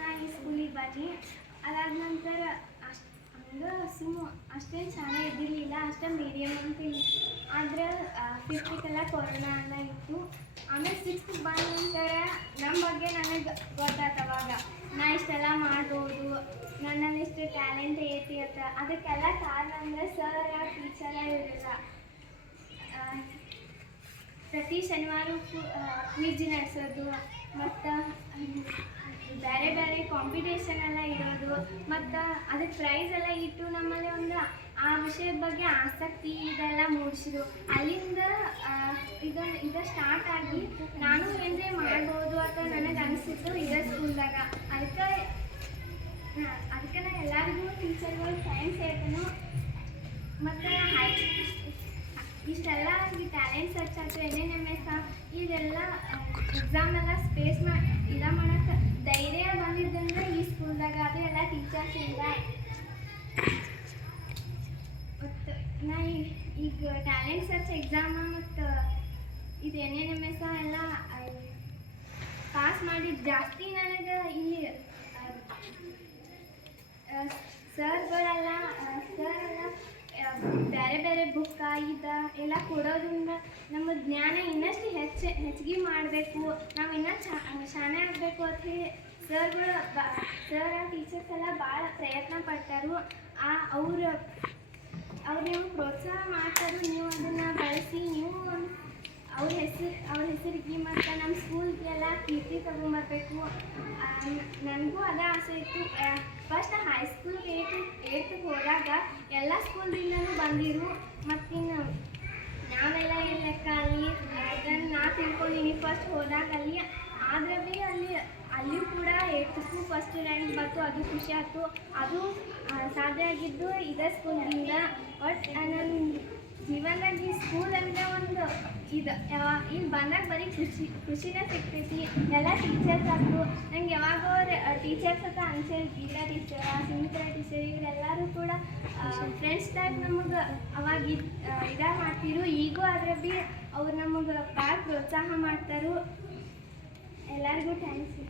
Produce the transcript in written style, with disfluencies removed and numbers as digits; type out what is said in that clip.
ನಾ ಈ ಸ್ಕೂಲಿಗೆ ಬನ್ನಿ. ಅದಾದ ನಂತರ ಹಂಗೆ ಅಷ್ಟೇನು ಚೆನ್ನಾಗಿ ಇದ್ದಿರಲಿಲ್ಲ, ಅಷ್ಟೊಂದು ಮೀಡಿಯಮ್ ಅಂತೀನಿ. ಆದರೆ ಫಿಫ್ತಿಗೆಲ್ಲ ಕೊರೋನಾ ಎಲ್ಲ ಇತ್ತು. ಆಮೇಲೆ ಸಿಕ್ಸ್ತಿಗೆ ಬಂದ ನಂತರ ನಮ್ಮ ಬಗ್ಗೆ ನನಗೆ ಗೊತ್ತಾಯ್ತು. ಅವಾಗ ನಾ ಇಷ್ಟೆಲ್ಲ ಮಾಡ್ಬೋದು, ನನ್ನಲ್ಲಿ ಇಷ್ಟು ಟ್ಯಾಲೆಂಟ್ ಐತಿ ಅಂತ. ಅದಕ್ಕೆಲ್ಲ ಕಾರಣ ಅಂದರೆ ಸರ್ ಟೀಚರ ಇರಲಿಲ್ಲ. ಪ್ರತಿ ಶನಿವಾರಕ್ಕೂ ಕ್ವಿಜ್ ನಡೆಸೋದು, ಮತ್ತು ಬೇರೆ ಬೇರೆ ಕಾಂಪಿಟೇಷನ್ ಎಲ್ಲ ಇರೋದು, ಮತ್ತು ಅದಕ್ಕೆ ಪ್ರೈಸ್ ಎಲ್ಲ ಇಟ್ಟು ನಮ್ಮಲ್ಲಿ ಒಂದು ಆ ವಿಷಯದ ಬಗ್ಗೆ ಆಸಕ್ತಿ ಇದೆಲ್ಲ ಮೂಡಿಸಿದ್ರು. ಅಲ್ಲಿಂದ ಇದು ಸ್ಟಾರ್ಟ್ ಆಗಿ ನಾನು ಏನೇ ಮಾಡ್ಬೋದು ಅಂತ ನನಗೆ ಅನಿಸಿತ್ತು ಇದೇ ಸ್ಕೂಲ್ದಾಗ. ಅದಕ್ಕೆ ನಾನು ಎಲ್ಲರಿಗೂ ಟೀಚರ್ಗಳು ಥ್ಯಾಂಕ್ಸ್ ಹೇಳ್ತೇನೆ. ಮತ್ತು ಇಷ್ಟೆಲ್ಲ ಈ ಟ್ಯಾಲೆಂಟ್ ಸರ್ಚ್ ಆಯ್ತು, NNMS ಇದೆಲ್ಲ ಎಕ್ಸಾಮ್ ಎಲ್ಲ ಸ್ಪೇಸ್ ಮಾಡೋಕ್ಕೆ ಧೈರ್ಯ ಬಂದಿದ್ದಂದ್ರೆ ಈ ಸ್ಕೂಲ್ದಾಗ. ಅದು ಎಲ್ಲ ಟೀಚರ್ಸಿಂದ. ಮತ್ತು ನಾ ಈಗ ಟ್ಯಾಲೆಂಟ್ ಸರ್ಚ್ ಎಕ್ಸಾಮ ಮತ್ತು ಇದು NNMS ಎಲ್ಲ ಪಾಸ್ ಮಾಡಿದ್ದು ಜಾಸ್ತಿ ನನಗೆ ಇಲ್ಲಿ ಸರೆಲ್ಲ ಬೇರೆ ಬೇರೆ ಬುಕ್ಕ ಎಲ್ಲ ಕೊಡೋದ್ರಿಂದ ನಮ್ಮ ಜ್ಞಾನ ಇನ್ನಷ್ಟು ಹೆಚ್ಚಿಗೆ ಮಾಡಬೇಕು, ನಾವು ಇನ್ನೂ ಶಾಣೆ ಆಗಬೇಕು ಅಂತ ಹೇಳಿ ಸರ್ ಟೀಚರ್ಸ್ ಎಲ್ಲ ಭಾಳ ಪ್ರಯತ್ನ ಪಟ್ಟರು. ಅವ್ರು ನೀವು ಪ್ರೋತ್ಸಾಹ ಮಾಡ್ತಾರೆ, ನೀವು ಅದನ್ನು ಬಳಸಿ ನೀವು ಅವ್ರ ಹೆಸರಿಗೆ ಮತ್ತು ನಮ್ಮ ಸ್ಕೂಲ್ಗೆಲ್ಲ ಕೀರ್ತಿ ತಗೊಂಬರ್ಬೇಕು. ನನಗೂ ಅದೇ ಆಸೆ ಇತ್ತು. ಫಸ್ಟ್ ಹೈಸ್ಕೂಲ್ಗೆ ಏಯ್ತಿಗೆ ಹೋದಾಗ ಎಲ್ಲ ಸ್ಕೂಲ್ದಿಂದಲೂ ಬಂದಿರು. ಮತ್ತಿನ್ನು ನಾವೆಲ್ಲ ಏನು ಲೆಕ್ಕ ಅಲ್ಲಿ ಅದನ್ನು ನಾ ತಿಳ್ಕೊಂಡಿನಿ ಫಸ್ಟ್ ಹೋದಾಗ ಅಲ್ಲಿ. ಆದರೆ ಭೀ ಅಲ್ಲಿ ಕೂಡ 8ಕ್ಕೂ ಫಸ್ಟ್ ರ್ಯಾಂಕ್ ಬಂತು, ಅದು ಖುಷಿ ಆಯ್ತು. ಅದು ಸಾಧ್ಯ ಆಗಿದ್ದು ಇದೇ ಸ್ಕೂಲಿಂದ. ಬಟ್ ನನ್ನ ಜೀವನದಾಗ ಈ ಸ್ಕೂಲ್ ಅಂದರೆ ಒಂದು ಇಲ್ಲಿ ಬಂದಾಗ ಬರೀ ಖುಷಿನೇ ಸಿಗ್ತೈತಿ. ಎಲ್ಲ ಟೀಚರ್ಸ್ ಆಯ್ತು, ನಂಗೆ ಯಾವಾಗೋ ಟೀಚರ್ಸ್ ಅಂತ ಅನ್ಸೇಳಿ, ಗೀತಾ ಟೀಚರ, ಸುಮಿತ್ರಾ ಟೀಚರ್ ಇವರೆಲ್ಲರೂ ಕೂಡ ಫ್ರೆಂಡ್ಸ್ ಟೈಪ್ ನಮಗೆ ಅವಾಗ ಮಾಡ್ತಿರು. ಈಗೂ ಆದರೆ ಭೀ ಅವ್ರು ನಮಗೆ ಭಾಳ ಪ್ರೋತ್ಸಾಹ ಮಾಡ್ತಾರೆ. ಎಲ್ಲರಿಗೂ ಥ್ಯಾಂಕ್ಸ್.